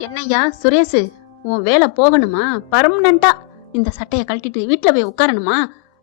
என்னய்யா சுரேஷு, உன் வேலை போகணுமா? பர்மனண்டா இந்த சட்டையை கழட்டிட்டு வீட்டுல போய் உட்காரணுமா?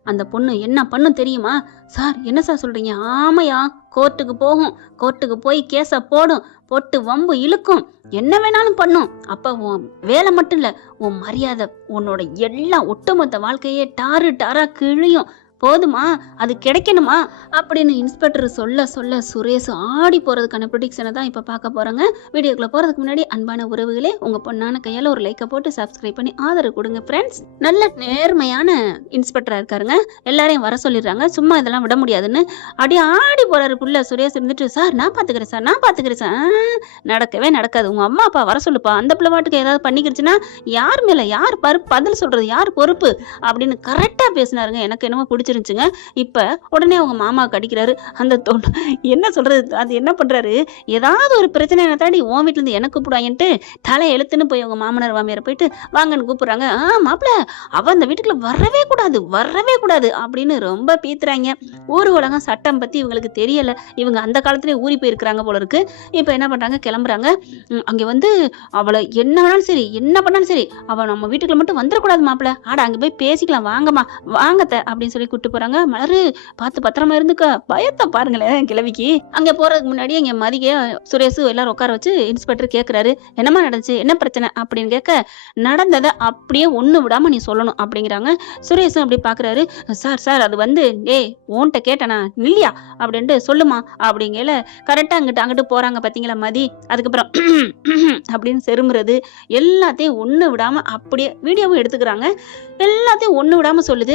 அந்த பொண்ணு என்ன பண்ணும் தெரியுமா? சார் என்ன சார் சொல்றீங்க? ஆமையா, கோர்ட்டுக்கு போகும். கோர்ட்டுக்கு போய் கேஸ போடும், போட்டு வம்பு இழுக்கும், என்ன வேணாலும் பண்ணும். அப்ப உன் வேலை மட்டும் இல்ல, உன் மரியாதை, உன்னோட எல்லா ஒட்டுமொத்த வாழ்க்கையே டாரு டாரா கிழியும். போதுமா? அது கிடைக்கணுமா அப்படின்னு இன்ஸ்பெக்டர் சொல்ல சொல்ல சுரேஷ் ஆடி போறதுக்கான ப்ரொடிக்ஷனை தான் இப்ப பார்க்க போறோங்க. வீடியோக்குள்ள போறதுக்கு முன்னாடி அன்பான உறவுகளே, உங்க பொண்ணான கையால ஒரு லைக்கை போட்டு சப்ஸ்கிரைப் பண்ணி ஆதரவு கொடுங்க ஃப்ரெண்ட்ஸ். நல்ல நேர்மையான இன்ஸ்பெக்டரா இருக்காருங்க. எல்லாரையும் வர சொல்லிடுறாங்க, சும்மா இதெல்லாம் விட முடியாதுன்னு அப்படியே ஆடி போறாரு புள்ள. சுரேஷ் இருந்துட்டு, சார் நான் பாத்துக்கிறேன் சார், நான் பாத்துக்கிறேன் சார். நடக்கவே நடக்காது, உங்க அம்மா அப்பா வர சொல்லுப்பா. அந்த பிள்ளை பாட்டுக்கு ஏதாவது பண்ணிக்கிருச்சுன்னா யார் மேல யார் பதில் சொல்றது, யார் பொறுப்பு அப்படின்னு கரெக்டா பேசினாருங்க. எனக்கு என்னமோ பிடிச்சிருந்துச்சுங்க. இப்ப உடனே அவங்க மாமாவுக்கு அடிக்கிறாரு. அந்த என்ன சொல்றது, அது என்ன பண்றாரு, ஏதாவது ஒரு பிரச்சனை தாண்டி உன் வீட்டுல இருந்து எனக்கு கூப்பிடுவாங்கன்ட்டு தலை எழுத்துன்னு போய் அவங்க மாமனார் மாமியார் போயிட்டு வாங்கன்னு கூப்பிடுறாங்க. மாப்பிள்ள அவ அந்த வீட்டுக்குள்ள வரவே கூடாது, வரவே கூடாது அப்படின்னு ரொம்ப பீத்துறாங்க. ஊர் உலகம் சட்டம் பத்தி இவங்களுக்கு தெரியல. இவங்க அந்த காலத்திலே ஊறி போயிருக்கிறாங்க போல இருக்கு. இப்ப என்ன பண்றாங்க, கிளம்புறாங்க. அங்க வந்து அவளை என்ன வேணாலும் சரி, என்ன பண்ணாலும் சரி, அவ நம்ம வீட்டுக்குள்ள மட்டும் வந்துடக்கூடாது மாப்பிள்ள. ஆட அங்க போய் பேசிக்கலாம், வாங்கம்மா வாங்கத்த அப்படின்னு சொல்லி கூட்டு போறாங்க. மலரு பார்த்து பத்திரமா இருந்துக்க. பயத்தை பாருங்களேன் கிழவிக்கு. அங்க போறதுக்கு முன்னாடி இங்க மதிய சுரேஷ் எல்லாரும் உட்கார வச்சு இன்ஸ்பெக்டர் கேக்குறாரு, என்னமா நடந்துச்சு, என்ன பிரச்சனை அப்படின்னு கேட்க, நடந்ததை அப்படியே ஒண்ணு விடாம நீ சொல்லணும் அப்படிங்கிறாங்க. சுரேஷும் அப்படி பாக்குறாரு. சார் சார் அது வந்து ஏய் உன்கிட்ட கேட்டனா இல்லையா அப்படின்ட்டு சொல்லுமா அப்படிங்கல கரெக்டா அங்கிட்டு போறாங்க பாத்தீங்களா மதி. அதுக்கப்புறம் அப்படின்னு செருமுறது எல்லாத்தையும் ஒண்ணு விடாம அப்படியே வீடியோவும் எடுத்துக்கிறாங்க. எல்லாத்தையும் ஒண்ணு விடாம சொல்லுது.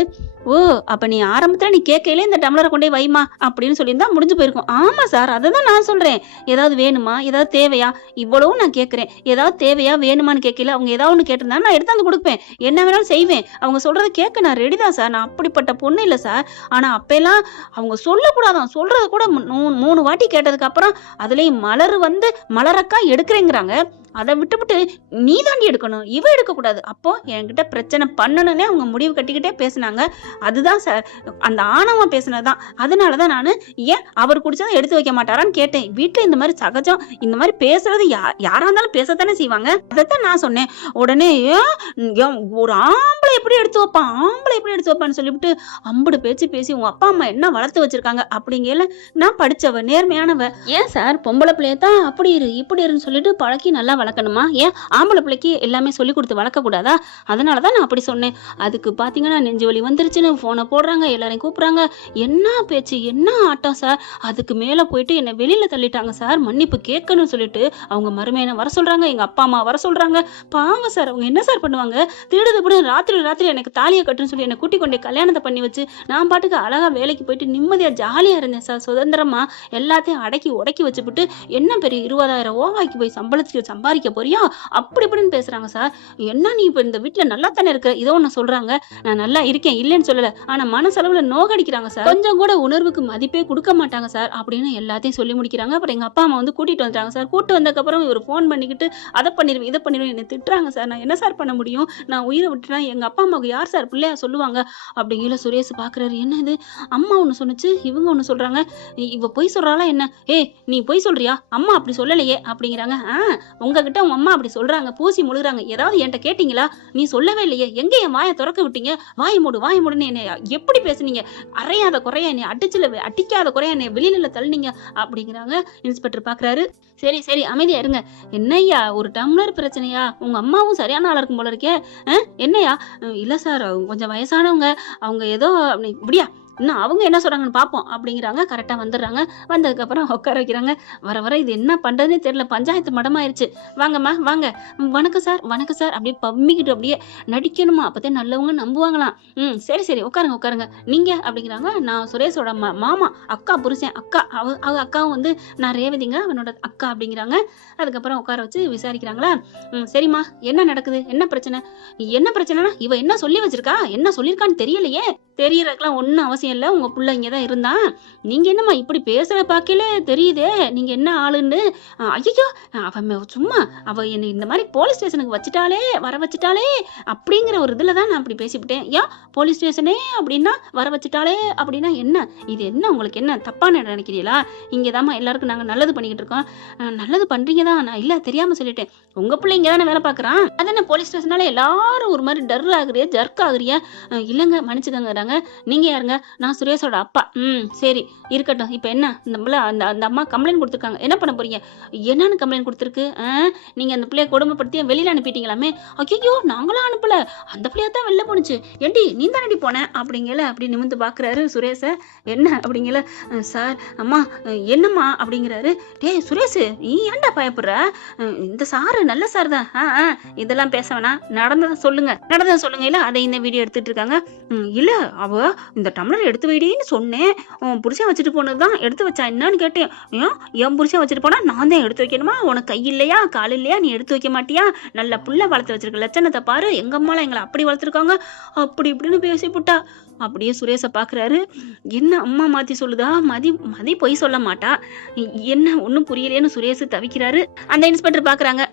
ஓ அப்ப நீ ஆரம்பத்துல நீ கேட்கல இந்த டம்ளரை கொண்டே வைமா அப்படின்னு சொல்லியிருந்தா முடிஞ்சு போயிருக்கும். ஆமா சார், அதுதான் நான் சொல்றேன். ஏதாவது வேணுமா, ஏதாவது தேவையா, இவ்வளவும் நான் கேட்கிறேன். ஏதாவது தேவையா வேணுமான்னு கேட்கல. அவங்க ஏதாவது ஒண்ணு கேட்டிருந்தா நான் எடுத்தாந்து கொடுப்பேன், என்ன வேணாலும் செய்வேன். அவங்க சொல்றதை கேட்க நான் ரெடிதான் சார். நான் அப்படிப்பட்ட பொண்ணு இல்லை சார். ஆனா அப்பெல்லாம் அவங்க சொல்லக்கூடாதான், சொல்றத கூட 3 வாட்டி கேட்டதுக்கு அப்புறம் அதுலயும் மலர் வந்து மலரக்கா எடுக்கிறேங்கிறாங்க. அதை விட்டுவிட்டு நீ தாண்டி எடுக்கணும், இவ எடுக்கக்கூடாது. அப்போ என்கிட்ட பிரச்சனை பண்ணணுன்னே அவங்க முடிவு கட்டிக்கிட்டே பேசினாங்க. அதுதான் சார், அந்த ஆணவம் பேசினதுதான். அதனாலதான் நான் ஏன் அவர் குடிச்சதை எடுத்து வைக்க மாட்டாரான்னு கேட்டேன். வீட்டுல இந்த மாதிரி சகஜம், இந்த மாதிரி பேசுறது யாரா இருந்தாலும் பேசத்தானே செய்வாங்க. அதைத்தான் நான் சொன்னேன். உடனே ஒரு ஆம்பளை எப்படி எடுத்து வைப்பான், ஆம்பளை எப்படி எடுத்து வைப்பான்னு சொல்லிவிட்டு அம்புடு பேச்சு பேசி உங்க அப்பா அம்மா என்ன வளர்த்து வச்சிருக்காங்க அப்படிங்கல. நான் படிச்சவ, நேர்மையானவ. ஏன் சார் பொம்பளை பிள்ளையத்தான் அப்படி இரு இப்படி இருன்னு சொல்லிட்டு பழக்கி நல்லா வளர்க்கணுமா? ஏன் ஆம்பளை பிள்ளைக்கு எல்லாமே சொல்லி கொடுத்து வளர்க்க கூடாதா? அதனாலதான் நான் அப்படி சொன்னேன். அதுக்கு பாத்தீங்கன்னா நெஞ்சு வலி வந்துருச்சுன்னு போனை போடுறாங்க, எல்லாரையும் கூப்பிடுறாங்க. என்ன பேச்சு, என்ன ஆட்டம் சார். அதுக்கு மேல போயிட்டு என்னை வெளியில தள்ளிட்டாங்க சார். மன்னிப்பு கேட்கணும்னு சொல்லிட்டு அவங்க மருமையனை வர சொல்றாங்க, எங்க அப்பா அம்மா வர சொல்றாங்க. பாவம் சார், அவங்க என்ன சார் பண்ணுவாங்க? திருடுது ராத்திரி எனக்கு தாலியை கட்டுன்னு சொல்லி என்னை கூட்டி கொண்டே கல்யாணத்தை பண்ணி வச்சு நான் பாட்டுக்கு அழகா வேலைக்கு போயிட்டு நிம்மதியா ஜாலியா இருந்தேன் சார். சுதந்திரமா எல்லாத்தையும் அடக்கி உடக்கி வச்சுக்கிட்டு என்ன பெரிய 20,000 ஓவாய்க்கு போய் சம்பாதிக்க போறியா அப்படி இப்படின்னு பேசுறாங்க சார். என்ன நீ இப்ப இந்த வீட்டுல நல்லா தானே இருக்க, இதோ ஒண்ணு சொல்றாங்க. நான் நல்லா இருக்கேன், இல்லைன்னு சொல்லல. ஆனா மனசளவுல நோகடிக்கிறாங்க சார். கொஞ்சம் கூட உணர்வுக்கு மதிப்பே கொடுக்க மாட்டாங்க சார் அப்படின்னு எல்லாத்தையும் சொல்லி முடிக்கிறாங்க. அப்புறம் எங்க அப்பா அம்மா வந்து கூட்டிட்டு வந்துட்டாங்க சார். கூட்டு வந்ததுக்கு அப்புறம் இவர் போன் பண்ணிக்கிட்டு அதை பண்ணிடுவேன் இதை பண்ணிடுவேன் என்ன திட்டுறாங்க சார். நான் என்ன சார் பண்ண முடியும்? நான் உயிரை விட்டுனா எங்க அப்பா அம்மாவுக்கு யார் சார் பிள்ளையா சொல்லுவாங்க அப்படிங்கிற சுரேஷ் பாக்குறாரு. என்ன இது, அம்மா ஒண்ணு சொன்னுச்சு, இவங்க ஒண்ணு சொல்றாங்க. இவ பொய் சொல்றாளா என்ன? நீ பொய் சொல்றியா? அம்மா அப்படி சொல்லலையே அப்படிங்கிறாங்க. உங்ககிட்ட உங்க அம்மா அப்படி சொல்றாங்க, பூசி முழுகிறாங்க. ஏதாவது என்கிட்ட கேட்டீங்களா? நீ சொல்லவே இல்லையே, எங்க என் வாயை திறக்க விட்டீங்க? வாய் மூடுன்னு என்ன எப்படி பேசுனீங்க? அறையாத குறைய என்னை அடிக்காத குறைய என்னை வெளியில தள்ளினீங்க அப்படிங்கிறாங்க. இன்ஸ்பெக்டர் பாக்குறாரு. சரி சரி அமைதியா இருங்க. என்னையா ஒரு டம்ளர் பிரச்சனையா? உங்க அம்மாவும் சரியான ஆளா இருக்கும் போல இருக்கே. என்னையா? இல்ல சார், கொஞ்சம் வயசானவங்க, அவங்க ஏதோ இப்படியா இன்னும் அவங்க என்ன சொல்றாங்கன்னு பார்ப்போம் அப்படிங்கிறாங்க. கரெக்டா வந்துடுறாங்க. வந்ததுக்கு அப்புறம் உட்கார வைக்கிறாங்க. வர இது என்ன பண்றதுன்னு தெரியல, பஞ்சாயத்து மடமாயிருச்சு. வாங்கம்மா வாங்க. வணக்கம் சார் அப்படியே பம்மிக்கிட்டு அப்படியே நடிக்கணுமா, அப்பதே நல்லவங்க நம்புவாங்களாம். சரி சரி உட்காருங்க நீங்க அப்படிங்கிறாங்க. நான் சுரேஷோட மாமா, அக்கா புருஷன், அக்கா அவ அக்காவும் வந்து நான் ரேவதிங்க அவனோட அக்கா அப்படிங்கிறாங்க. அதுக்கப்புறம் உட்கார வச்சு விசாரிக்கிறாங்களா. சரிம்மா என்ன நடக்குது, என்ன பிரச்சனைனா இவ என்ன சொல்லி வச்சிருக்கா, என்ன சொல்லியிருக்கான்னு தெரியலையே. தெரியறதுக்கெல்லாம் ஒன்றும் அவசியம் அவசியம் இல்லை, உங்க புள்ள இங்கதான் இருந்தான். நீங்க என்னம்மா இப்படி பேசுற பாக்கையில தெரியுதே நீங்க என்ன ஆளுன்னு. ஐயோ அவன் சும்மா அவ என்ன இந்த மாதிரி போலீஸ் ஸ்டேஷனுக்கு வர வச்சுட்டாலே அப்படிங்கிற ஒரு இதுல தான் நான் அப்படி பேசிவிட்டேன். ஏன் போலீஸ் ஸ்டேஷனே அப்படின்னா வர வச்சுட்டாலே அப்படின்னா என்ன? இது என்ன உங்களுக்கு என்ன தப்பா நினைக்கிறீங்களா? இங்கதாம்மா எல்லாருக்கும் நாங்க நல்லது பண்ணிக்கிட்டு இருக்கோம். நல்லது பண்றீங்க தான், நான் இல்ல தெரியாம சொல்லிட்டேன். உங்க பிள்ளை இங்க தானே வேலை பாக்குறான், அதென்ன போலீஸ் ஸ்டேஷனால எல்லாரும் ஒரு மாதிரி டர் ஆகுறிய ஜர்க் ஆகுறிய? இல்லங்க மன்னிச்சுக்கங்கிறாங்க. நீங்க யாருங்க? நான் சுரேஷோட அப்பா. சரி இருக்கட்டும். இப்ப என்ன இந்த பிள்ளை அந்த அம்மா கம்ப்ளைண்ட் கொடுத்துருக்காங்க, என்ன பண்ண போறீங்க? என்னன்னு கம்ப்ளைண்ட் கொடுத்துருக்கு? நீங்க அந்த பிள்ளைய கொடுமைப்படுத்தி வெளியில அனுப்பிட்டீங்களாமே. ஐயோ நாங்களாம் அனுப்பல, அந்த பிள்ளையா தான் வெளில போனுச்சு. ஏண்டி நீ தானடி போன அப்படிங்கல. அப்படி நிமிந்து பாக்குறாரு சுரேஷ. என்ன அப்படிங்கல. சார் அம்மா என்னம்மா அப்படிங்கிறாரு. டேய் சுரேஷ் நீ ஏன்டா பயப்படுற? இந்த சாரு நல்ல சார் தான். இதெல்லாம் பேச வேணாம், நடந்ததை சொல்லுங்க. இல்ல அதை இந்த வீடியோ எடுத்துட்டு இருக்காங்க. இல்ல அவ இந்த டம்ளர் எடுத்து வைடின்னு சொன்னேன், புருஷன் வச்சுட்டு போனதுதான் எடுத்து வச்சா, என்னன்னு கேட்டேன். என் புருஷன் வச்சுட்டு போனா நான் தான் எடுத்து வைக்கணுமா? உனக்கு கை இல்லையா கால் இல்லையா, நீ எடுத்து வைக்க மாட்டியா? நல்ல புள்ள வளர்த்து வச்சிருக்க லட்சணத்தை பாரு, எங்க அம்மாலாம் எங்களை அப்படி வளர்த்துருக்காங்க அப்படி இப்படின்னு பேசி புட்டா. அப்படியே சுரேஷ பாக்குறாரு. என்ன அம்மா மாத்தி சொல்லுதா? மதி பொய் சொல்ல மாட்டா, என்ன ஒண்ணும் புரியலையேன்னு சுரேஷ் தவிக்கிறாரு. அந்த இன்ஸ்பெக்டர் பாக்குறாங்க.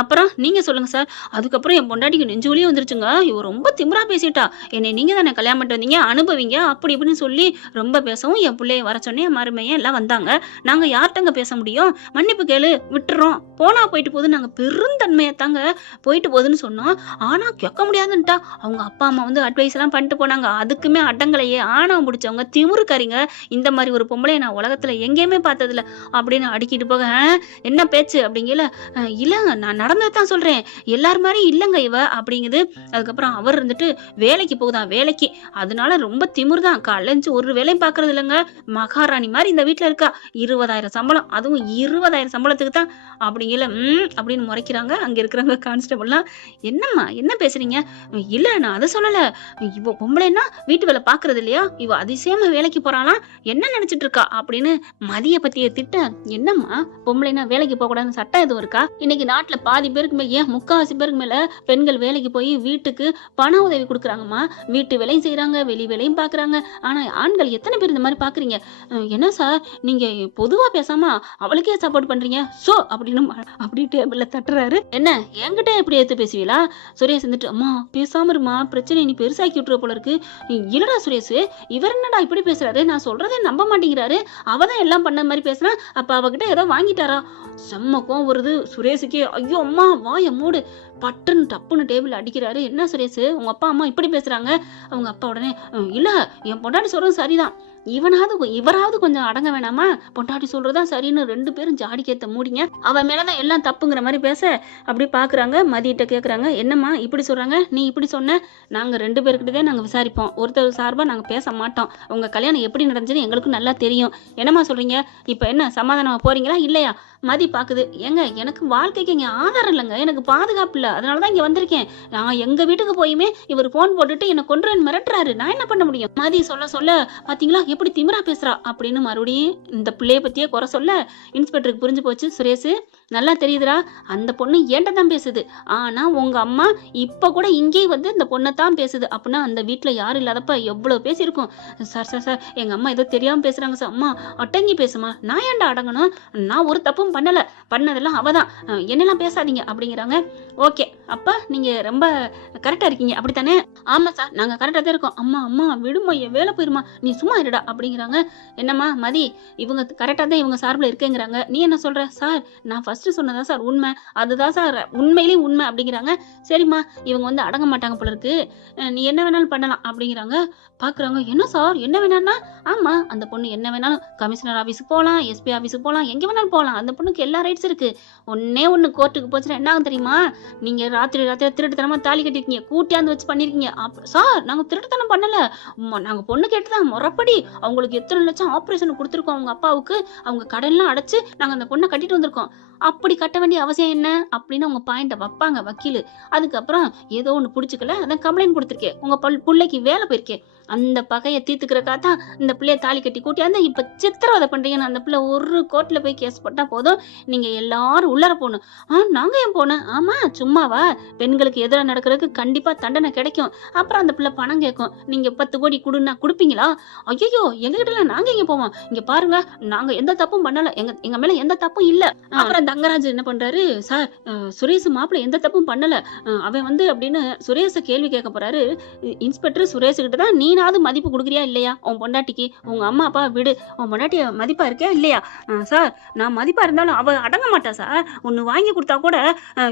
அப்புறம் நீங்க சொல்லுங்க சார். அதுக்கப்புறம் என் பொண்டாட்டிக்கு நெஞ்சு வலியே வந்துருச்சுங்க, இவ ரொம்ப திமிரா பேசிட்டா, என்னை நீங்க தானே கல்யாணம் பண்ணிட்டு வந்தீங்க, அனுபவிங்க அப்படி இப்படின்னு சொல்லி ரொம்ப பேசவும் என் பிள்ளைய வர சொன்னேன், மருமையன் எல்லாம் வந்தாங்க. நாங்க யார்கிட்டங்க பேச முடியும்? மன்னிப்பு கேளு விட்டுறோம், போனா போயிட்டு போகுது, நாங்க பெருந்தன்மையை தாங்க போயிட்டு போகுதுன்னு சொன்னோம். ஆனா கேட்க முடியாதுன்னுட்டா. அவங்க அப்பா அம்மா வந்து அட்வைஸ் எல்லாம் பண்ணிட்டு போனாங்க, அதுக்கு அடங்கலையே, ஆணவம் பிடிச்சவங்க, திமிருக்காரிங்க. இந்த மாதிரி ஒரு பொம்பளை நான் உலகத்துல எங்கேயுமே பார்த்ததில்ல அப்படின்னு அடிக்கிட்டு போக. என்ன பேச்சு அப்படிங்கல. இல்லங்க நான் நடந்ததான் சொல்றேன், எல்லார் மாதிரி இல்லங்க இவ அப்படிங்குது. அதுக்கப்புறம் அவர் இருந்துட்டு வேலைக்கு போகுதான், வேலைக்கு, அதனால ரொம்ப திமிர் தான், காலேஜ் ஒரு வேலையும் பாக்குறது இல்லைங்க, மகாராணி மாதிரி இந்த வீட்டுல இருக்கா, 20,000 சம்பளம், அதுவும் 20,000 சம்பளத்துக்கு தான் அப்படிங்கல. அப்படின்னு முறைக்கிறாங்க அங்க இருக்கிறவங்க கான்ஸ்டபிள்லாம். என்னம்மா என்ன பேசுறீங்க? இல்ல நான் அதை சொல்லல, இவ பொம்பளைன்னா வீட்டு வேலை பாக்குறது இல்லையா, இவ அதிசயமா வேலைக்கு போறானா, என்ன நினைச்சிட்டு இருக்கா அப்படின்னு மதிய பத்திய திட்ட. என்னம்மா பொம்பளைனா வேலைக்கு போக கூடாதுன்னு சட்டம் எதுவும் இருக்கா? இன்னைக்கு நாட்டுல பாதி பேருக்கு மேல, ஏன் 3/4 பேருக்கு மேல பெண்கள் வேலைக்கு போய் வீட்டுக்கு பண உதவி கொடுக்குறாங்கம்மா, வீட்டு வேலையும் செய்யறாங்க, வெளி வேலையும் பாக்குறாங்க. ஆனா ஆண்கள் எத்தனை பேர் இந்த மாதிரி பாக்குறீங்க? என்ன சார் நீங்க பொதுவா பேசாம அவளுக்கே சப்போர்ட் பண்றீங்க சோ அப்படின்னு அப்படி டேபிள்ல தட்டுறாரு. என்ன என்கிட்ட எப்படி எடுத்து பேசுவீங்களா? சுரேஷ் வந்துட்டு அம்மா பேசாம இருமா, பிரச்சனை நீ பெருசாக்கி விட்டுற போல இருக்கு. இல்லடா சுரேஷ், இவர் என்னடா இப்படி பேசுறாரு, நான் சொல்றதே நம்ப மாட்டேங்கிறாரு, அவதான் எல்லாம் பண்ண மாதிரி பேசுறான், அப்ப அவகிட்ட ஏதோ வாங்கிட்டாரா? செம்ம கோவம் வருது சுரேஷுக்கு. ஐயோ அம்மா வாய மூடு, பட்டுன்னு டப்புன்னு டேபிள் அடிக்கிறாரு. என்ன சுரேஷ் உங்க அப்பா அம்மா இப்படி பேசுறாங்க? அவங்க அப்பா உடனே இல்ல என் பொண்டாட்டி சொல்றது சரிதான், இவராவது கொஞ்சம் அடங்க வேணாமா, பொண்டாட்டி சொல்றதா சரின்னு 2 பேரும் ஜாடிக்கேத்த மூடிங்க, அவன் மேலதான் எல்லாம் தப்புங்கிற மாதிரி பேச. அப்படி பாக்குறாங்க. மதியிட்ட கேக்குறாங்க, என்னம்மா இப்படி சொல்றாங்க, நீ இப்படி சொன்ன, நாங்க 2 பேருக்கிட்டதே நாங்க விசாரிப்போம், ஒருத்தர் சார்பா நாங்க பேச மாட்டோம், உங்க கல்யாணம் எப்படி நடந்துச்சுன்னு எங்களுக்கு நல்லா தெரியும், என்னம்மா சொல்றீங்க, இப்ப என்ன சமாதானமா போறீங்களா இல்லையா? மதி பாக்குது. ஏங்க எனக்கு வாழ்க்கைக்கு இங்க ஆதாரம் இல்லைங்க, எனக்கு பாதுகாப்பு இல்ல, அதனாலதான் இங்க வந்திருக்கேன். நான் எங்க வீட்டுக்கு போயுமே இவர் போன் போட்டுட்டு என்ன கொன்றுன்னு மிரட்டுறாரு, நான் என்ன பண்ண முடியும்? மதி சொல்ல பாத்தீங்களா எப்படி திமிரா பேசுறா அப்படின்னு மறுபடியும் இந்த பிள்ளைய பத்தியே குறை சொல்ல. இன்ஸ்பெக்டருக்கு புரிஞ்சு போச்சு. சுரேஷ் நல்லா தெரியுதுடா, அந்த பொண்ணு ஏன்ட்ட தான் பேசுது, ஆனா உங்க அம்மா இப்ப கூட இங்கே வந்து இந்த பொண்ணை தான் பேசுது அப்படின்னா அந்த வீட்டுல யாரும் இல்லாதப்ப எவ்வளவு பேசியிருக்கும். சார் சார் சார் எங்க அம்மா ஏதோ தெரியாம பேசுறாங்க சார். அம்மா அடங்கி பேசுமா, நான் ஏன்டா அடங்கணும், நான் ஒரு தப்பும் பண்ணல, பண்ணதெல்லாம் அவதான், என்னெல்லாம் பேசாதீங்க அப்படிங்கிறாங்க. ஓகே அப்ப நீங்க ரொம்ப கரெக்டா இருக்கீங்க அப்படித்தானே? ஆமா சார் நாங்க கரெக்டா தான் இருக்கோம். அம்மா விடுமா, என் வேலை போயிருமா, நீ சும்மா இருடா அப்படிங்கிறாங்க. என்னம்மா மதி, இவங்க கரெக்டா தான் இவங்க சார்பில் இருக்கேங்கிறாங்க, நீ என்ன சொல்ற? சார் நான் ஃபர்ஸ்ட் சொன்னதா சார் உண்மை, அதுதான் சார் உண்மையிலேயே உண்மை அப்படிங்கிறாங்க. சரிம்மா இவங்க வந்து அடங்க மாட்டாங்க போல இருக்கு, நீ என்ன வேணாலும் பண்ணலாம் அப்படிங்கிறாங்க. பாக்குறாங்க. என்ன சார் என்ன வேணாம்னா? ஆமா அந்த பொண்ணு என்ன வேணாலும் கமிஷனர் ஆபீஸுக்கு போகலாம், எஸ்பி ஆபீஸுக்கு போகலாம், எங்க வேணாலும் போகலாம், அந்த பொண்ணுக்கு எல்லா ரைட்ஸ் இருக்கு. ஒண்ணு கோர்ட்டுக்கு போச்சுன்னா என்ன ஆகும் தெரியுமா? நீங்க ராத்திரி திருட்டுத்தனமா தாலி கட்டிருக்கீங்க, கூட்டியாந்து வச்சு பண்ணிருக்கீங்க. சார் நாங்க திருட்டுத்தனம் பண்ணல, நாங்க பொண்ணு கேட்டுதான் முறைப்படி அவங்களுக்கு எத்தனை லட்சம் ஆபரேஷன் கொடுத்துருக்கோம், அவங்க அப்பாவுக்கு அவங்க கடன்லாம் அடைச்சு நாங்க அந்த பொண்ணை கட்டிட்டு வந்திருக்கோம், அப்படி கட்ட வேண்டிய அவசியம் என்ன அப்படின்னு அவங்க பாயிண்ட வைப்பாங்க வக்கீலு. அதுக்கப்புறம் ஏதோ ஒண்ணு பிடிச்சிக்கல, அதான் கம்ப்ளைண்ட் கொடுத்துருக்கேன், உங்க பிள்ளைக்கு வேலை போயிருக்கேன், அந்த பகையை தீர்த்துக்கிறக்காதான் இந்த பிள்ளைய தாலி கட்டி கூட்டியாந்து இப்ப சித்திரவதை பண்றீங்கன்னு அந்த பிள்ளை ஒரு கோர்ட்ல போய் கேஸ் போட்டா போதும், நீங்க எல்லாரும் உள்ளர போகணும். நாங்க ஏன் போனோம்? ஆமா சும்மாவா, பெண்களுக்கு எதிராக நடக்கிறதுக்கு கண்டிப்பா தண்டனை கிடைக்கும். அப்புறம் அந்த பிள்ளை பணம் கேட்கும். நீங்க 10 கோடி கொடுன்னா கொடுப்பீங்களா? ஐயோ, எங்ககிட்ட நாங்க எங்க போவோம், இங்க பாருங்க நாங்க எந்த தப்பும் பண்ணல, எங்க மேல எந்த தப்பும் இல்ல. அப்புறம் தங்கராஜ் என்ன பண்றாரு, சார் சுரேஷ் மாப்பிள்ள எந்த தப்பும் பண்ணல, அவன் அப்படின்னு சுரேஷ கேள்வி கேட்க போறாரு. இன்ஸ்பெக்டர் சுரேஷ் கிட்ட தான், நீனாவது மதிப்பு கொடுக்குறியா இல்லையா உன் பொண்டாட்டிக்கு, உங்க அம்மா அப்பா விடு, உன் பொண்டாட்டிய மதிப்பா இருக்கியா இல்லையா? சார் நான் மதிப்பா இருந்தாலும் அவ அடங்க மாட்டா சார், ஒன்னு வாங்கி கொடுத்தா கூட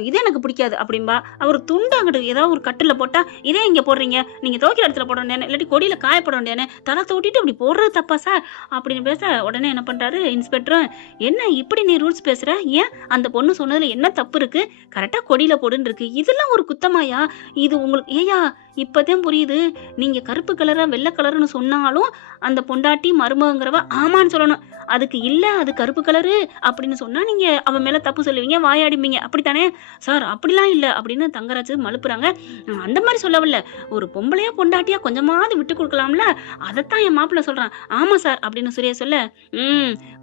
இதே எனக்கு பிடிக்காது அப்படின்பா. அவர் துண்டாங்கிட்டு ஏதாவது ஒரு கட்டுல போட்டா, இதே இங்க போடுறீங்க, நீங்க துவைக்கிற இடத்துல போட வேண்டியானே, இல்லாட்டி கொடியில காயப்பட வேண்டியானே, தலை தோட்டிட்டு அப்படி போடுறது தப்பா சார் அப்படின்னு பேச, உடனே என்ன பண்றாரு இன்ஸ்பெக்டர், என்ன இப்படி நீ ரூல்ஸ் பேசுற, ஏன் அந்த பொண்ணு சொன்னதுல என்ன தப்பு இருக்கு, கரெக்டா கொடியில போடுன்னு இருக்கு, இதெல்லாம் ஒரு குத்தமாயா இது உங்களுக்கு? ஏயா இப்பதான் புரியுது, நீங்க கருப்பு கலரா வெள்ளை கலர்னு சொன்னாலும் அந்த பொண்டாட்டி மருமகங்கிறவ ஆமான்னு சொல்லணும், அதுக்கு இல்ல அது கருப்பு கலரு அப்படின்னு சொன்னா நீங்க அவன் மேல தப்பு சொல்லுவீங்க, வாயாடிப்பீங்க, அப்படித்தானே? சார் அப்படிலாம் இல்ல அப்படின்னு தங்கராஜ் மழுப்புறாங்க. அந்த மாதிரி சொல்லவில்ல, ஒரு பொம்பளையா பொண்டாட்டியா கொஞ்சமாவது விட்டு கொடுக்கலாம்ல, அதைத்தான் என் மாப்பிள்ள சொல்றான். ஆமா சார் அப்படின்னு சூர்யா சொல்ல,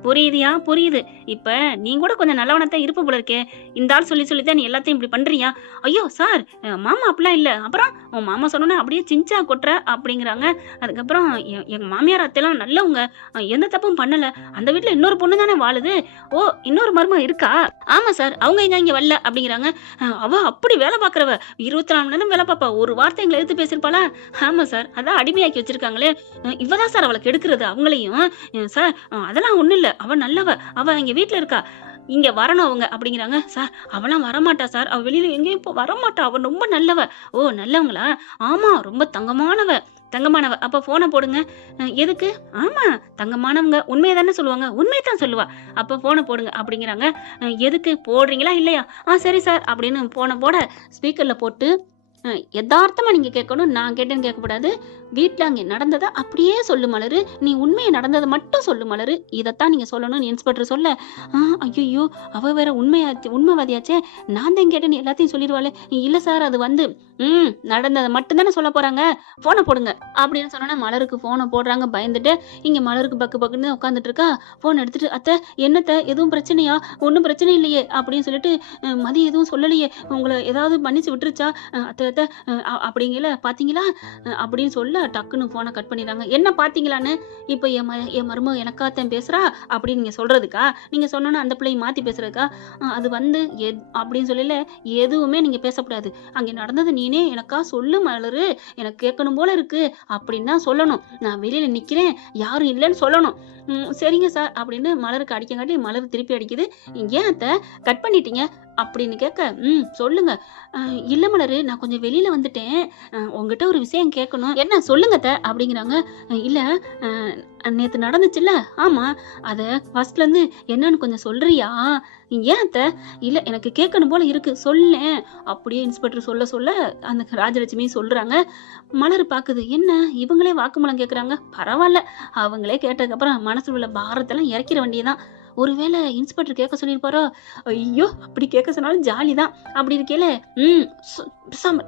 புரியுதியா புரியுது, இப்ப நீ கூட கொஞ்சம் நல்லவனத்தான் இருப்ப போல இருக்கே, இந்த ஆள் சொல்லி சொல்லித்தான் நீ எல்லாத்தையும் இப்படி பண்றியா? ஐயோ சார் மாமா அப்படிலாம் இல்ல, அப்புறம் உன் மாமா சொன்னோன்னே அப்படியே சிஞ்சா கொட்டுற அப்படிங்கிறாங்க. அதுக்கப்புறம் எங்க மாமியார் அத்தைலாம் நல்லவங்க, எந்த தப்பும் பண்ணல, அந்த வீட்டுல இன்னொரு பொண்ணு தானே வாழுது, ஓ இன்னொரு மருமக இருக்கா? ஆமா சார், அவங்க இங்க வரல அப்படிங்கிறாங்க. அவ அப்படி வேலை பாக்குறவ, 24 மணி நேரம் வேலை பாப்பா, ஒரு வார்த்தை எங்களை எடுத்து பேசிருப்பாளா? ஆமா சார், அதான் அடிமையாக்கி வச்சிருக்காங்களே, இவதான் சார் அவளை கெடுக்கிறது அவங்களையும். சார் அதெல்லாம் ஒண்ணு இல்ல, அவ நல்லவ, அவ எங்க வீட்டுல இருக்கா, இங்க வரணும் அவங்க அப்படிங்கிறாங்க. சார் அவெல்லாம் வரமாட்டா சார், அவ வெளியில எங்கேயும் இப்போ வரமாட்டா, அவ ரொம்ப நல்லவ. ஓ நல்லவங்களா? ஆமா ரொம்ப தங்கமானவ. அப்ப போனை போடுங்க. எதுக்கு? ஆமா தங்கமானவங்க உண்மையை தானே சொல்லுவாங்க, உண்மையதான் சொல்லுவா, அப்ப போனை போடுங்க அப்படிங்கிறாங்க. எதுக்கு போடுறீங்களா இல்லையா? சரி சார் அப்படின்னு போனை போட ஸ்பீக்கர்ல போட்டு, யதார்த்தமா நீங்க கேட்கணும், நான் கேட்டேன்னு கேட்கக்கூடாது, வீட்டுல அங்கே நடந்ததை அப்படியே சொல்லு மலரு, நீ உண்மையை நடந்ததை மட்டும் சொல்லு மலரு, இதைத்தான் நீங்க சொல்லணும்னு இன்ஸ்பெக்டர் சொல்ல, ஐயோ அவ வேற உண்மைவாதியாச்சே, நான் தான் கேட்டேன்னு எல்லாத்தையும் சொல்லிடுவாளே, இல்ல சார் அது நடந்ததை மட்டும் தானே சொல்ல போறாங்க, போனை போடுங்க அப்படின்னு சொன்னோன்னா மலருக்கு போனை போடுறாங்க. பயந்துட்டு இங்க மலருக்கு பக்கு பக்குன்னு உட்காந்துட்டு இருக்கா. போன் எடுத்துட்டு, அத்தை என்னத்த எதுவும் பிரச்சனையா? ஒன்றும் பிரச்சனை இல்லையே அப்படின்னு சொல்லிட்டு, மதி எதுவும் சொல்லலையே, உங்களை ஏதாவது மன்னிச்சு விட்டுருச்சா அத்தை அத்தை அப்படிங்கல பாத்தீங்களா அப்படின்னு சொல்ல, டக்குன்னு போனை கட் பண்ணிடுறாங்க. என்ன பாத்தீங்களான்னு, இப்ப என் மருமக எனக்காத்தான் பேசுறா அப்படின்னு நீங்க சொல்றதுக்கா? நீங்க சொன்னோன்னா அந்த பிள்ளையை மாத்தி பேசுறதுக்கா? அது அப்படின்னு சொல்லல, எதுவுமே நீங்க பேசக்கூடாது, அங்க நடந்தது நீனே எனக்கா சொல்லு மலரு, எனக்கு கேட்கணும் போல இருக்கு அப்படின்னு தான் சொல்லணும், நான் வெளியில நிக்கிறேன் யாரும் இல்லைன்னு சொல்லணும். சரிங்க சார் அப்படின்னு மலருக்கு அடிக்கங்காட்டி மலர் திருப்பி அடிக்குது. ஏன் அத்தை கட் பண்ணிட்டீங்க அப்படின்னு கேட்க, சொல்லுங்க. இல்ல மலரு, நான் கொஞ்சம் வெளியில வந்துட்டேன், உங்ககிட்ட ஒரு விஷயம் கேட்கணும். என்ன சொல்லுங்க அத்தை அப்படிங்கிறாங்க. இல்ல நேத்து நடந்துச்சுல்ல, ஆமா அத ஃபர்ஸ்ட்ல இருந்து என்னன்னு கொஞ்சம் சொல்றியா? ஏன் அத்தை? இல்ல எனக்கு கேட்கணும் போல இருக்கு, சொல்லேன் அப்படியே இன்ஸ்பெக்டர் சொல்ல சொல்ல அந்த ராஜலட்சுமி சொல்றாங்க. மலர் பாக்குது, என்ன இவங்களே வாக்குமூலம் கேக்குறாங்க, பரவாயில்ல, அவங்களே கேட்டதுக்கு அப்புறம் மனசுல உள்ள பாரத்தெல்லாம் இறக்கிற வேண்டியதான். ஒருவேளை இன்ஸ்பெக்டர் கேட்க சொல்லியிருப்பாரோ? ஐயோ அப்படி கேட்க சொன்னாலும் ஜாலி தான். அப்படி இருக்கேல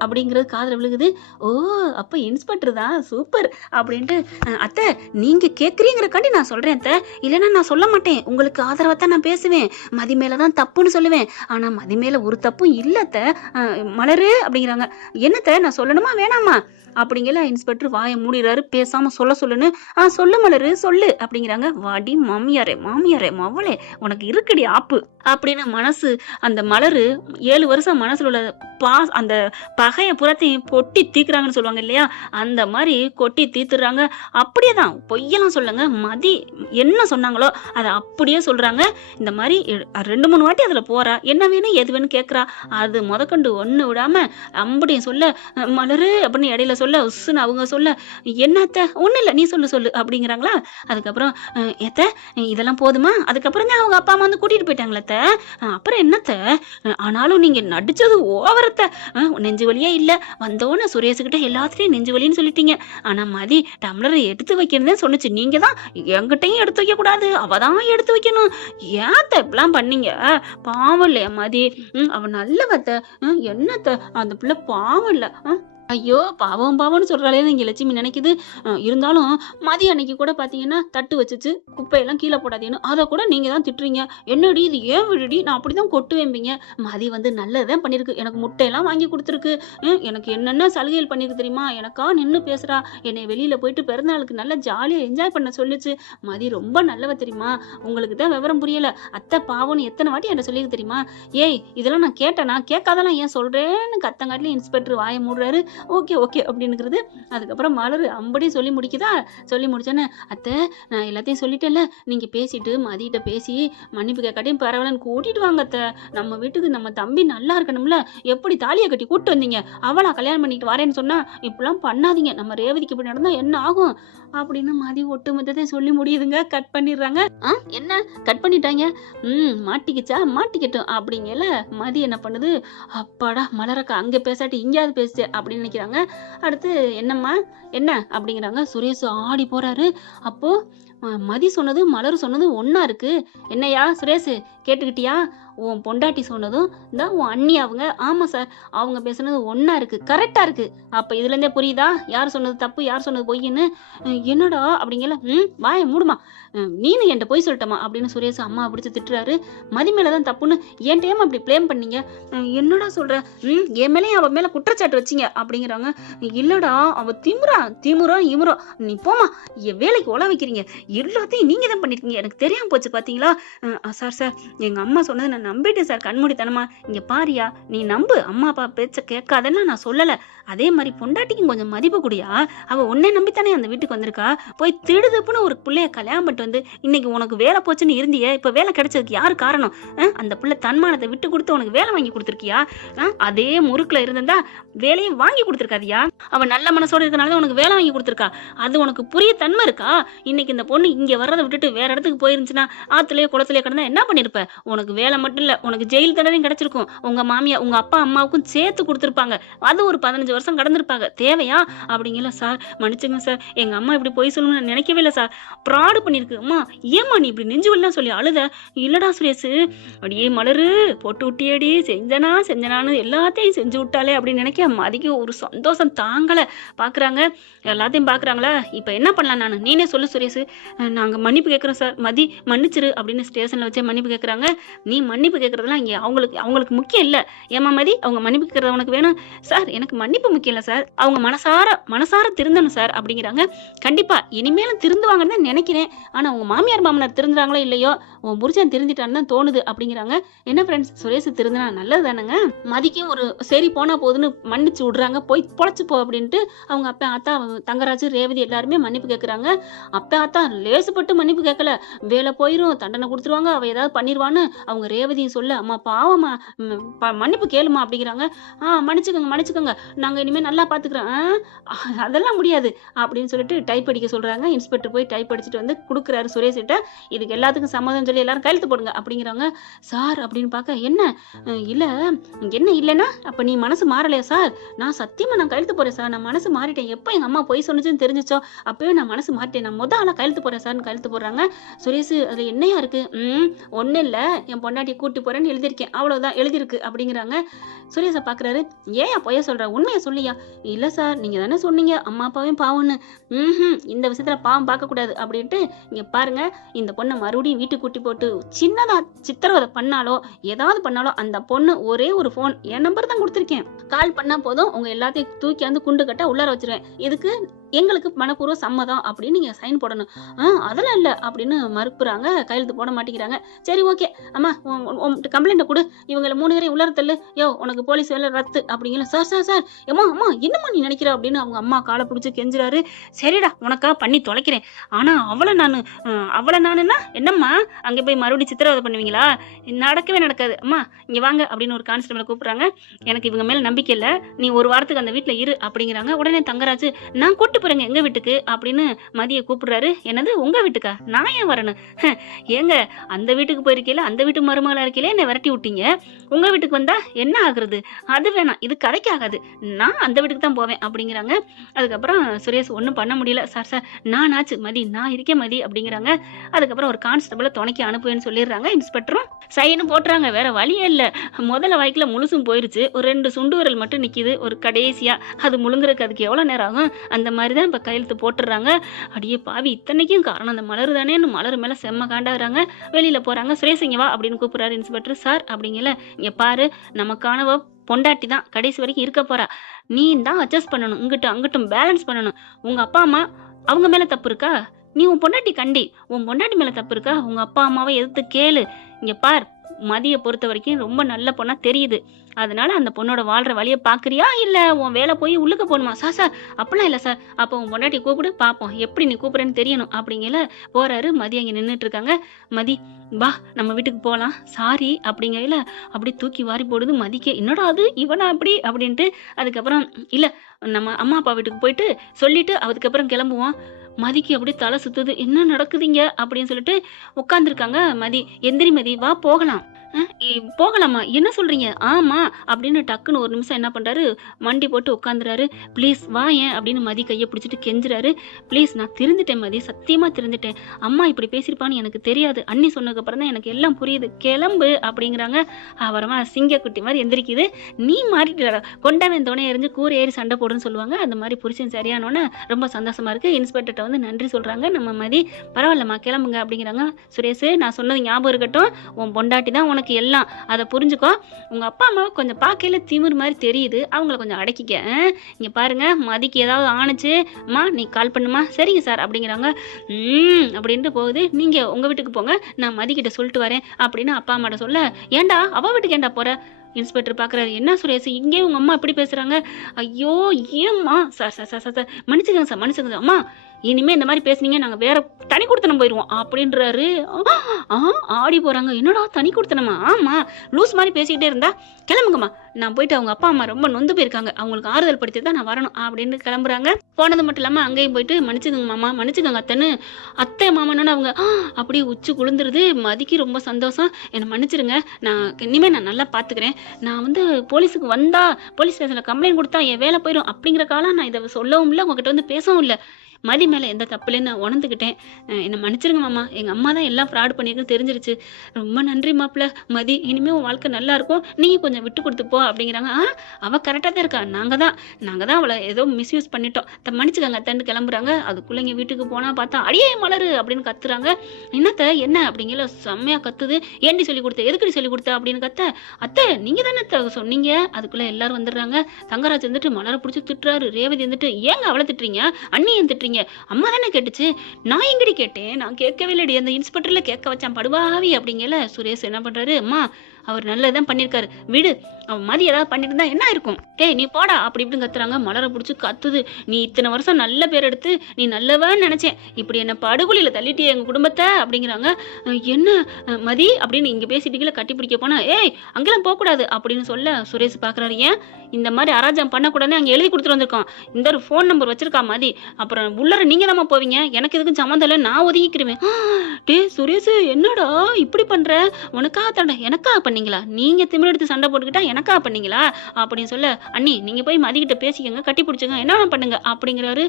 அப்படிங்கிறது காதுல விழுகுது. ஓ அப்ப இன்ஸ்பெக்டர் தான், சூப்பர் அப்படின்ட்டு, அத்தை நீங்க கேட்குறீங்கிறக்காண்டி நான் சொல்றேன் அத்தை, இல்லைன்னா நான் சொல்ல மாட்டேன், உங்களுக்கு ஆதரவா தான் நான் பேசுவேன், மதி மேலதான் தப்புன்னு சொல்லுவேன், ஆனா மதி மேல ஒரு தப்பும் இல்ல அத்தை மலரு அப்படிங்கிறாங்க. என்னத்த நான் சொல்லணுமா வேணாமா அப்படிங்கல இன்ஸ்பெக்டர் வாயை மூடிறாரு, பேசாம சொல்லுன்னு. சொல்லு மலரு சொல்லு அப்படிங்கிறாங்க. வாடி மாமியாரே மவளே உனக்கு இருக்குடி ஆப்பு அப்படின்னு மனசு அந்த மலரு 7 வருஷம் மனசுல உள்ள அந்த பகைய புறத்தையும் கொட்டி தீக்குறாங்கன்னு சொல்லுவாங்க இல்லையா, அந்த மாதிரி கொட்டி தீத்துறாங்க. அப்படியேதான், பொய்யெல்லாம் சொல்லுங்க, மதி என்ன சொன்னாங்களோ அதை அப்படியே சொல்றாங்க. இந்த மாதிரி 2-3 வாட்டி அதுல போறா, என்ன வேணும் எது வேணும் கேட்கறா, அது முதற்கொண்டு ஒண்ணு விடாம அப்படியும் சொல்ல, மலரு அப்படின்னு இடையில சொல்ல, உஸ்ன்னு அவங்க சொல்ல, என்னத்த ஒண்ணு இல்ல நீ சொல்லு அப்படிங்கிறாங்களா. அதுக்கப்புறம் ஏத்த இதெல்லாம் போதுமா, அதுக்கப்புறம் தான் அவங்க அப்பா அம்மா வந்து கூட்டிட்டு போயிட்டாங்களே, அப்புறம் என்னத்த, ஆனாலும் நீங்க நடிச்சது ஓவரத்த, நெஞ்சு வலியே இல்ல, வந்தோன்னு சுரேஷுக்கிட்ட எல்லாத்துலயும் நெஞ்சு வலின்னு சொல்லிட்டீங்க, ஆனா மதி டம்ளரை எடுத்து வைக்கணும்னு சொன்னுச்சு, நீங்க தான் என்கிட்டையும் எடுத்து வைக்க கூடாது, அவதான் எடுத்து வைக்கணும், ஏத்த இப்பெல்லாம் பண்ணீங்க, பாவம் இல்லையா மதி, அவ நல்லவத்த, என்னத்த அந்த பிள்ளை பாவம் இல்ல, ஐயோ! பாவம் பாவம்ன்னு சொல்றாளேன்னு இங்க லட்சுமி நினைக்குது. இருந்தாலும் மதிய அன்னைக்கு கூட பார்த்தீங்கன்னா, தட்டு வச்சுச்சு, குப்பையெல்லாம் கீழ போடாதேன்னு. அத கூட நீங்க தான் திட்டுறீங்க. "என்னடி இது ஏன் வீடுடி? நான் அப்படிதான் கொட்டுவேன்பீங்க." மதி வந்து நல்லது தான் பண்ணியிருக்கு. எனக்கு முட்டையெல்லாம் வாங்கி குடுத்துருக்கு. எனக்கு என்னென்ன சலுகைகள் பண்ணியிருக்கு தெரியுமா? எனக்கா நின்னு பேசுறா. என்னைய வெளியில போயிட்டு பிறந்தநாளுக்கு நல்லா ஜாலியா என்ஜாய் பண்ண சொல்லுச்சு. மதி ரொம்ப நல்லவ தெரியுமா? உங்களுக்கு தான் விவரம் புரியல. அத்தை பாவம்ன்னு எத்தன வாட்டி என்ட்ட சொல்லியிருக்கு தெரியுமா? ஏய்! இதெல்லாம் நான் கேட்டேனா? கேட்காதெல்லாம் ஏன் சொல்றேன்னு கத்தங்காட்டிலும் இன்ஸ்பெக்டர் வாய மூடுறாரு. Okay, okay அப்படின்னுக்கிறது. அதுக்கப்புறம் மலரு அம்படி சொல்லி முடிக்குதா, சொல்லி முடிச்சோன்னே, "அத்தை நான் எல்லாத்தையும் சொல்லிட்டேன்ல, நீங்க பேசிட்டு மதிட்ட பேசி மன்னிப்பு கேட்காட்டியும் பரவாயில்லன்னு கூட்டிட்டு வாங்க அத்தை. நம்ம வீட்டுக்கு நம்ம தம்பி நல்லா இருக்கணும்ல. எப்படி தாலிய கட்டி கூட்டு வந்தீங்க? அவளா கல்யாணம் பண்ணிட்டு வரேன்னு சொன்னா, இப்படிலாம் பண்ணாதீங்க. நம்ம ரேவதிக்கு இப்படி நடந்தா என்ன ஆகும்?" அப்படின்னு மதி ஒட்டு மொத்தத்தையும் சொல்லி முடியுதுங்க. கட் பண்ணிடுறாங்க. என்ன கட் பண்ணிட்டாங்க? மாட்டிக்கிச்சா? மாட்டிக்கட்டும் அப்படிங்கல மதி என்ன பண்ணுது, அப்பாடா மலரக்கா அங்க பேசாட்டி இங்கேயாவது பேசுச்சே அப்படின்னு நினைக்கிறாங்க. அடுத்து என்னம்மா என்ன அப்படிங்கிறாங்க. சுரேஷ் ஆடி போறாரு. அப்போ மதி சொன்னது மலர் சொன்னது ஒண்ணா இருக்கு. என்னையா சுரேஷ் கேட்டுக்கிட்டியா? உன் பொண்டாட்டி சொன்னதும் இந்த உன் அண்ணி அவங்க ஆமா சார் அவங்க பேசுனது ஒண்ணா இருக்கு, கரெக்டா இருக்கு. அப்ப இதுல இருந்தே புரியுதா யார் சொன்னது தப்பு யார் சொன்னது பொய்ன்னு? என்னடா அப்படிங்கல வாய மூடுமா, நீனு என்கிட்ட பொய் சொல்லிட்டமா அப்படின்னு சுரேஷ் அம்மா பிடிச்சு திட்டுறாரு. மதி மேலதான் தப்புன்னு என்கிட்டயும் அப்படி பிளேம் பண்ணீங்க. என்னடா சொல்ற? என் மேலேயும் அவ மேல குற்றச்சாட்டு வச்சீங்க அப்படிங்கிறாங்க. இல்லடா அவ திமுறா இமுறா நீ போமா, என் வேலைக்கு உழ வைக்கிறீங்க, எல்லாத்தையும் நீங்க தான் பண்ணிருக்கீங்க, எனக்கு தெரியாம போச்சு பாத்தீங்களா? சார் எங்க அம்மா சொன்னதை நான் நம்பிட்டேன் சார் கண்மூடித்தனமா. இங்க பாரியா நீ நம்பு, அம்மா அப்பா பேச்ச கேட்காதன்னா நான் சொல்லல. அதே மாதிரி பொண்டாட்டிக்கும் கொஞ்சம் மதிப்பு கூடியா, அவ உன்னை நம்பித்தானே அந்த வீட்டுக்கு வந்திருக்கா. போய் திடுதுப்புன்னு ஒரு பிள்ளைய கல்யாணம் பண்ணிட்டு வந்து இன்னைக்கு உனக்கு வேலை போச்சுன்னு இருந்தியே, இப்ப வேலை கிடைச்சதுக்கு யாரு காரணம்? அந்த பிள்ளை தன்மானத்தை விட்டு கொடுத்து உனக்கு வேலை வாங்கி கொடுத்துருக்கியா? அதே முறுக்குல இருந்திருந்தா வேலையை வாங்கி கொடுத்துருக்காதியா? அவ நல்ல மனசோட இருக்கனாலதான் உனக்கு வேலை வாங்கி கொடுத்துருக்கா. அது உனக்கு புரிய தன்மை இருக்கா? இன்னைக்கு இந்த பொண்ணு இங்க வர்றதை விட்டுட்டு வேற இடத்துக்கு போயிருந்துச்சுன்னா ஆத்துலயோ குளத்துலயோ கிடந்தா என்ன பண்ணிருப்ப? உனக்கு வேலை மட்டும் இல்ல, உனக்கு ஜெயில் தண்டனையும் கிடைச்சிருக்கும். உங்க மாமியா உங்க அப்பா அம்மாவுக்கும் சேர்த்து கொடுத்துருப்பாங்க. அது ஒரு 15 வருஷம் கடந்திருப்பாங்க. தேவையா அப்படிங்கல. சார் மன்னிச்சுங்க சார், எங்க அம்மா இப்படி போய் சொல்லணும்னு நினைக்கவே இல்லை சார், ப்ராடு பண்ணிருக்கு. அம்மா ஏம்மா நீ இப்படி நெஞ்சு வல்லாம் சொல்லி அழுத? இல்லடா சுரேஷ், அப்படியே மலரு போட்டு விட்டியடி, செஞ்சனான்னு எல்லாத்தையும் செஞ்சு விட்டாலே அப்படின்னு நினைக்க மதிக்கு ஒரு சந்தோஷம் தாங்கல. பாக்குறாங்க எல்லாத்தையும் பாக்குறாங்களா? இப்ப என்ன பண்ணலாம் நான், நீனே சொல்லு சுரேஷ். நாங்க மன்னிப்பு கேட்கிறோம் சார், மதி மன்னிச்சிரு அப்படின்னு ஸ்டேஷன்ல வச்சே மன்னிப்பு கேட்கறாங்க. நீ மன்னிப்பு கேட்கறதுலாம் இங்க அவங்களுக்கு முக்கியம் இல்ல. ஏமா மதி அவங்க மன்னிப்பு கேட்கறது உனக்கு வேணும்? சார் எனக்கு மன்னிப்பு முக்கியம் இல்ல சார், அவங்க மனசார திருந்தணும் சார் அப்படிங்கிறாங்க. கண்டிப்பா இனிமேலும் திருந்துவாங்கன்னு தான் நினைக்கிறேன். ஆனா உங்க மாமியார் மாமனார் திருந்துறாங்களோ இல்லையோ, உன் புருஷன் திருந்திட்டான்னு தான் தோணுது அப்படிங்கிறாங்க. என்ன ஃப்ரெண்ட்ஸ், சுரேஷ் திருந்தினா நல்லது தானேங்க. மதிக்கும் ஒரு சரி போனா போதுன்னு மன்னிச்சு விடுறாங்க. போய் பொழைச்சு போ அப்படின்ட்டு அவங்க அப்பா ஆத்தா தங்கராஜு ரேவதி எல்லாருமே மன்னிப்பு கேட்கறாங்க. அப்பா ஆத்தா லேசுப்பட்டு மன்னிப்பு கேட்கல. வேலை போயிரும், தண்டனை கொடுத்துருவாங்க, அவ ஏதாவது பண்ணிடுவான்னு அவங்க ரேவதியும் சொல்ல, அம்மா பாவமா மன்னிப்பு கேளுமா அப்படிங்கிறாங்க. மன்னிச்சுக்கோங்க நாங்க இனிமே நல்லா பாத்துக்கிறோம். அதெல்லாம் முடியாது அப்படின்னு சொல்லிட்டு டைப் அடிக்க சொல்றாங்க. இன்ஸ்பெக்டர் போய் டைப் அடிச்சுட்டு வந்து கொடுக்குறாரு சுரேஷ் கிட்ட. இதுக்கு எல்லாத்துக்கும் சம்மதம் சொல்லி எல்லாரும் கையெழுத்து போடுங்க அப்படிங்கிறாங்க. சார் அப்படின்னு பார்க்க என்ன இல்ல என்ன இல்லைன்னா அப்ப நீ மனசு மாறலையா சார்? நான் சத்தியமா நான் கையெழுத்து போறேன் சார், நான் மனசு மாறிட்டேன். எப்ப எங்க அம்மா பொய் சொன்னுச்சுன்னு தெரிஞ்சிச்சோ அப்பவே நான் மனசு மாறிட்டேன், நான் ஆளா கையெழுத்து போறேன் சார்னு கையெழுத்து போடுறாங்க. சுரேஷ் அதுல என்னையா இருக்கு? ஒன்னும் இல்ல, என் பொண்டாட்டியை கூட்டி போறேன்னு எழுதியிருக்கேன், அவ்வளவுதான் எழுதிருக்கு அப்படிங்கிறாங்க. சுரேஷை பாக்குறாரு. ஏன் பொய்ய சொல்ற, உண்மையை சொல்லியா? இல்ல சார் நீங்க தானே சொன்னீங்க அம்மா அப்பாவையும் பாவம்னு. இந்த விஷயத்துல பாவம் பார்க்க கூடாது அப்படின்ட்டு இங்க பாருங்க, இந்த பொண்ணை மறுபடியும் வீட்டுக்கு கூட்டி போட்டு சின்னதா சித்திரவதை பண்ணாலோ ஏதாவது பண்ணாலோ அந்த பொண்ணு ஒரே ஒரு போன், என் நம்பர் தான் கொடுத்துருக்கேன், கால் பண்ணா போதும் உங்க எல்லாத்தையும் தூக்கி வந்து குண்டு கட்ட உள்ளார வச்சிருவேன், இதுக்கு எங்களுக்கு மனப்பூர்வ சம்மதம் அப்படின்னு நீங்க சைன் போடணும். அதெல்லாம் இல்ல அப்படின்னு மறுப்புறாங்க, கையெழுத்து போட மாட்டேங்கிறாங்க. சரி ஓகே அம்மா கம்ப்ளைண்ட் கொடு, இவங்களை 3 பேரையும் உள்ளார தள்ளு, யோ உனக்கு போலீஸ் வேலை ரத்து அப்படிங்கிற. சார் அம்மா என்னம்மா நீ நினைக்கிற அப்படின்னு அவங்க அம்மா காலை பிடிச்சி கெஞ்சுறாரு. சரிடா உனக்கா பண்ணி தொலைக்கிறேன், ஆனா அவளை நானுன்னா என்னம்மா அங்கே போய் மறுபடியும் சித்திரவதை பண்ணுவீங்களா? நடக்கவே நடக்காது. அம்மா இங்க வாங்க அப்படின்னு ஒரு கான்ஸ்டபிளை கூப்பிடுறாங்க. எனக்கு இவங்க மேல நம்பிக்கை இல்லை, நீ ஒரு வாரத்துக்கு அந்த வீட்டுல இரு அப்படிங்கிறாங்க. உடனே தங்கராஜு நான் கூட்டு கூட்டு போறேங்க எங்க வீட்டுக்கு அப்படின்னு மதியை கூப்பிடுறாரு. என்னது உங்க வீட்டுக்கா? நான் ஏன் வரணும்? ஏங்க அந்த வீட்டுக்கு போயிருக்கீல, அந்த வீட்டு மருமகளா இருக்கீல, என்னை விரட்டி விட்டீங்க. உங்க வீட்டுக்கு வந்தா என்ன ஆகுறது? அது வேணாம், இது கதைக்கு ஆகாது. நான் அந்த வீட்டுக்கு தான் போவேன் அப்படிங்கிறாங்க. அதுக்கப்புறம் சுரேஷ் ஒன்றும் பண்ண முடியல. சார் சார் நானாச்சு மதி, நான் இருக்கேன் மதி அப்படிங்கிறாங்க. அதுக்கப்புறம் ஒரு கான்ஸ்டபிளை துணைக்கி அனுப்புவேன்னு சொல்லிடுறாங்க. இன்ஸ்பெக்டரும் சைன்னு போட்டுறாங்க. வேற வழியே இல்லை. முதல்ல வாய்க்குல முழுசும் போயிருச்சு. ஒரு 2 சுண்டு விரல் மட்டும் நிக்குது. ஒரு கடைசியா அது முழுங்குறதுக்கு அதுக்கு எவ்வளவு நேரம் ஆகும்? அந்த மாதிரி தான் இப்ப கையெழுத்து போட்டுடுறாங்க. அடியே பாவி, இத்தனைக்கும் காரணம் அந்த மலர் தானேன்னு மலர் மேல செம்ம காண்டாகிறாங்க. வெளியில போறாங்க. சுரேஷ் இங்க வா அப்படின்னு கூப்பிடுறாரு இன்ஸ்பெக்டர். சார் அப்படிங்கல, இங்க பாரு, நமக்கானவ பொண்டாட்டி தான் கடைசி வரைக்கும் இருக்க போறா. நீ தான் அட்ஜஸ்ட் பண்ணணும், இங்கிட்டும் அங்கிட்டும் பேலன்ஸ் பண்ணணும். உங்க அப்பா அம்மா அவங்க மேல தப்பு இருக்கா? நீ உன் பொண்டாட்டி கண்டி, உன் பொண்டாட்டி மேல தப்பு இருக்கா? உங்க அப்பா அம்மாவை எதிர்த்து கேளு. இங்க பார், மதியை பொறுத்த வரைக்கும் ரொம்ப நல்ல பொண்ணா தெரியுது. அதனால அந்த பொண்ணோட வாழ்ற வழியை பாக்குறியா, இல்ல உன் வேலை போய் உள்ளுக்க போகணுமா? சார் சார் அப்படிலாம் இல்லை சார். அப்போ உன் பொண்டாட்டி கூப்பிடு பாப்போம், எப்படி நீ கூப்பிடுறேன்னு தெரியணும் அப்படிங்கல போறாரு. மதி அங்க நின்றுட்டு இருக்காங்க. மதி வா நம்ம வீட்டுக்கு போகலாம். சாரி அப்படிங்கல அப்படி தூக்கி வாரி போடுது மதிக்கு. என்னடா அது, இவனா அப்படி அப்படின்ட்டு. அதுக்கப்புறம் இல்ல, நம்ம அம்மா அப்பா வீட்டுக்கு போயிட்டு சொல்லிட்டு அதுக்கப்புறம் கிளம்புவோம். மதிக்கு அப்படி தலை சுத்துது. என்ன நடக்குதுங்க அப்படின்னு சொல்லிட்டு உட்காந்துருக்காங்க. மதி எந்திரி மதி, வா போகலாம். போகலாமா? என்ன சொல்றீங்க? ஆமா அப்படின்னு டக்குன்னு ஒரு நிமிஷம் என்ன பண்றாரு, மண்டி போட்டு உட்காந்துறாரு. ப்ளீஸ் வா ஏன் அப்படின்னு மதி கையை பிடிச்சிட்டு கெஞ்சுறாரு. ப்ளீஸ் நான் திருந்துட்டேன் மதி, சத்தியமா திருந்துட்டேன். அம்மா இப்படி பேசியிருப்பான்னு எனக்கு தெரியாது. அண்ணி சொன்னதுக்கு அப்புறம் தான் எனக்கு எல்லாம் புரியுது. கிளம்பு அப்படிங்கிறாங்க. அப்புறமா சிங்க குட்டி மாதிரி எந்திரிக்குது. நீ மாறிட்டு கொண்டவன் துணை எரிஞ்சு கூரை ஏறி சண்டை போடுன்னு சொல்லுவாங்க. அந்த மாதிரி புருஷன் சரியானோன்னு ரொம்ப சந்தோஷமா இருக்கு. இன்ஸ்பெக்டர்கிட்ட வந்து நன்றி சொல்றாங்க நம்ம மதி. பரவாயில்லம்மா கிளம்புங்க அப்படிங்கிறாங்க. சுரேஷ் நான் சொன்னது ஞாபகம் இருக்கட்டும், உன் பொண்டாட்டி தான் உனக்கு எல்லாம், அதை புரிஞ்சுக்கோ. உங்க அப்பா அம்மாவை கொஞ்சம் பார்க்கையில திமிர் மாதிரி தெரியுது, அவங்கள கொஞ்சம் அடக்கிக்க. இங்க பாருங்க, மதிக்கு ஏதாவது ஆணுச்சு அம்மா நீ கால் பண்ணுமா? சரிங்க சார் அப்படிங்கிறாங்க. அப்படின்ட்டு போகுது. நீங்க உங்க வீட்டுக்கு போங்க, நான் மதிக்கிட்ட சொல்லிட்டு வரேன் அப்படின்னு அப்பா அம்மாட்ட சொல்ல, ஏண்டா அவ வீட்டுக்கு ஏண்டா போற? இன்ஸ்பெக்டர் பாக்குறாரு. என்ன சுரேஷ் இங்கே உங்க அம்மா இப்படி பேசுறாங்க? ஐயோ ஏம்மா, சார் சார் சார் சார் மன்னிச்சுக்கங்க சார், மன்னிச்சுக்கங்க சார். அம்மா இனிமே இந்த மாதிரி பேசுனீங்க நாங்க வேற தனி கொடுத்தனம் போயிடுவோம் அப்படின்றாரு. ஆடி போறாங்க. என்னடா தனி கொடுத்தனமா? ஆமா லூஸ் மாதிரி பேசிக்கிட்டே இருந்தா கிளம்புங்கம்மா, நான் போயிட்டு அவங்க அப்பா அம்மா ரொம்ப நொந்து போயிருக்காங்க, அவங்களுக்கு ஆறுதல் படுத்தி தான் நான் வரணும் அப்படின்னு கிளம்புறாங்க. போனது மட்டும் இல்லாம அங்கேயும் போயிட்டு மன்னிச்சுக்கோங்க மாமா, மன்னிச்சுக்கோங்க அத்தைன்னு. அத்தை மாமான்னு அவங்க அப்படியே உச்சி குளிர்ந்துருது. மதிக்கு ரொம்ப சந்தோஷம். என்னை மன்னிச்சிருங்க, நான் இனிமே நான் நல்லா பாத்துக்கிறேன். நான் வந்து போலீஸுக்கு வந்தா போலீஸ் ஸ்டேஷன்ல கம்ப்ளைண்ட் கொடுத்தா என் வேலை போயிடும் அப்படிங்கிற காலம் நான் இதை சொல்லவும் இல்லை, உங்ககிட்ட வந்து பேசவும் இல்லை. மதி மேலே எந்த தப்புலேன்னு நான் உணர்ந்துக்கிட்டேன். என்னை மன்னிச்சிருங்க மாமா, எங்கள் அம்மா தான் எல்லாம் ஃப்ராட் பண்ணியிருக்குன்னு தெரிஞ்சிருச்சு. ரொம்ப நன்றி மாப்பிள்ள. மதி இனிமேல் உன் வாழ்க்கை நல்லா இருக்கும், நீங்கள் கொஞ்சம் விட்டு கொடுத்துப்போ அப்படிங்கிறாங்க. அவள் கரெக்டாக தான் இருக்கா, நாங்கள் தான் அவளை ஏதோ மிஸ்யூஸ் பண்ணிட்டோம், மன்னிச்சுக்காங்க அத்தன்னு கிளம்புறாங்க. அதுக்குள்ளே வீட்டுக்கு போனால் பார்த்தா அடியே மலரு அப்படின்னு கத்துறாங்க. என்னத்த என்ன அப்படிங்கிற செம்மையாக கத்துது. ஏண்டி சொல்லி கொடுத்த, எதுக்கடி சொல்லி கொடுத்த அப்படின்னு கத்த. அத்தை நீங்கள் தானே சொன்னீங்க. அதுக்குள்ளே எல்லாரும் வந்துடுறாங்க. தங்கராஜ் வந்துட்டு மலரை பிடிச்சி திட்டுறாரு. ரேவதி வந்துட்டு ஏங்க அவளை திட்டுறீங்க, அண்ணி ஏன் திட்டுறீங்க? அம்மா தானே கேட்டுச்சு, நான் எங்கடி கேட்டேன், நான் கேட்கவே இல்லடி, அந்த இன்ஸ்பெக்டர்ல கேட்க வச்சான் படுவாவி அப்படிங்கல. சுரேஷ் என்ன பண்றாரு, அம்மா அவர் நல்லதான் பண்ணிருக்காரு, விடு, அவன் மதி ஏதாவது பண்ணிட்டு இருந்தா என்ன இருக்கும், டேய் நீ போடா அப்படி இப்படின்னு கத்துறாங்க. மலரை பிடிச்சி கத்துது. நீ இத்தனை வருஷம் நல்ல பேர் எடுத்து நீ நல்லவன்னு நினைச்சேன், இப்படி என்ன படுகொலியில தள்ளிட்டிய எங்க குடும்பத்தை அப்படிங்கிறாங்க. என்ன மதி அப்படின்னு இங்க பேசிட்டீங்களா, கட்டி பிடிக்க போனா ஏய் அங்கெல்லாம் போக கூடாது அப்படின்னு சொல்ல சுரேஷ் பாக்குறாரு. ஏன் இந்த மாதிரி அராஜகம் பண்ணக்கூடாதுன்னு அங்க எழுதி கொடுத்துட்டு வந்திருக்கோம், இந்த ஒரு போன் நம்பர் வச்சிருக்கா மதி, அப்புறம் உள்ளர நீங்க தான் போவீங்க, எனக்கு எதுக்கும் சம்மந்தம் இல்லை, நான் ஒதுக்கிக்கிறேன். டே சுரேஷ் என்னடா இப்படி பண்ற, உனக்காக தண்ட எனக்காக பண்ணீங்களா, நீங்க திமிர் எடுத்து சண்டை போட்டுக்கிட்டா எனக்காக பண்ணீங்களா அப்படின்னு சொல்ல, அண்ணி நீங்க போய் மதிக்கிட்ட பேசிக்கங்க, கட்டி பிடிச்சுங்க, என்ன பண்ணுங்க அப்படிங்கிறாரு.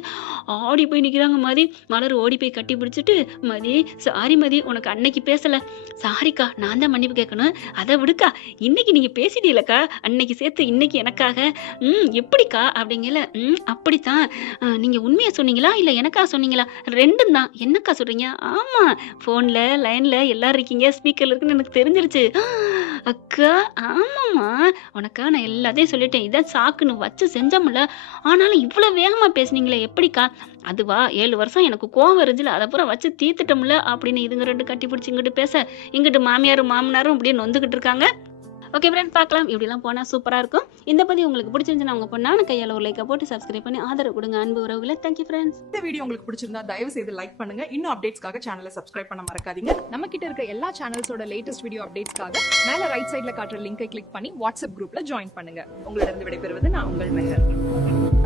ஆடி போய் நிக்கிறாங்க மதி. மலர் ஓடி போய் கட்டி பிடிச்சிட்டு, மதி சாரி மதி, உனக்கு அன்னைக்கு பேசல, சாரிக்கா நான் தான் மன்னிப்பு கேட்கணும், அதை விடுக்கா, இன்னைக்கு நீங்க பேசிட்டீங்களக்கா, அன்னைக்கு சேர்த்து இன்னைக்கு எனக்காக எப்படிக்கா அப்படிங்கல. அப்படித்தான், நீங்க உண்மையை சொன்னீங்களா இல்ல எனக்கா சொன்னீங்களா, ரெண்டும் தான், என்னக்கா சொல்றீங்க, ஆமா போன்ல லைன்ல எல்லாரும் இருக்கீங்க, ஸ்பீக்கர்ல இருக்குன்னு எனக்கு தெரிஞ்சிருச்சு. அக்கா ஆமாம்மா, உனக்கா நான் எல்லாத்தையும் சொல்லிட்டேன், இதான் சாக்குன்னு வச்சு செஞ்சோம்ல, ஆனாலும் இவ்வளவு வேகமா பேசுனீங்களே எப்படிக்கா, அதுவா 7 வருஷம் எனக்கு கோவம் இருந்துச்சுல, அதை பூரா வச்சு தீர்த்துட்டோம்ல அப்படின்னு இதுங்க ரெண்டு கட்டி பிடிச்சி இங்கிட்டு பேச, இங்கிட்டு மாமியாரும் மாமனாரும் அப்படியே நொந்துகிட்டு இருக்காங்க. ஓகே ஃப்ரெண்ட், பார்க்கலாம், இப்படிலாம் போனால் சூப்பராக இருக்கும். இந்த பதிவு உங்களுக்கு பிடிச்சிருந்துச்சுன்னா உங்க பொண்ணான கையால் ஒரு லைக்கை போட்டு சப்ஸ்கிரைப் பண்ணி ஆதரவு கொடுங்க அன்பு உறவுகளை. Thank you friends. இந்த வீடியோ உங்களுக்கு பிடிச்சிருந்தா தயவு செய்து லைக் பண்ணுங்க. இன்னும் அப்டேட்ஸ்க்காக சேனலை சப்ஸ்கிரைப் பண்ண மறக்காதீங்க. நம்ம கிட்ட இருக்க எல்லா சேனல்ஸோட லேட்டஸ்ட் வீடியோ அப்டேட்ஸ்க்காக மேல ரைட் சைடுல காட்டுற லிங்கை கிளிக் பண்ணி வாட்ஸ்அப் குரூப்ல ஜாயின் பண்ணுங்க. உங்களிடம் விடைபெறுவது நான் உங்கள் மெஹர்.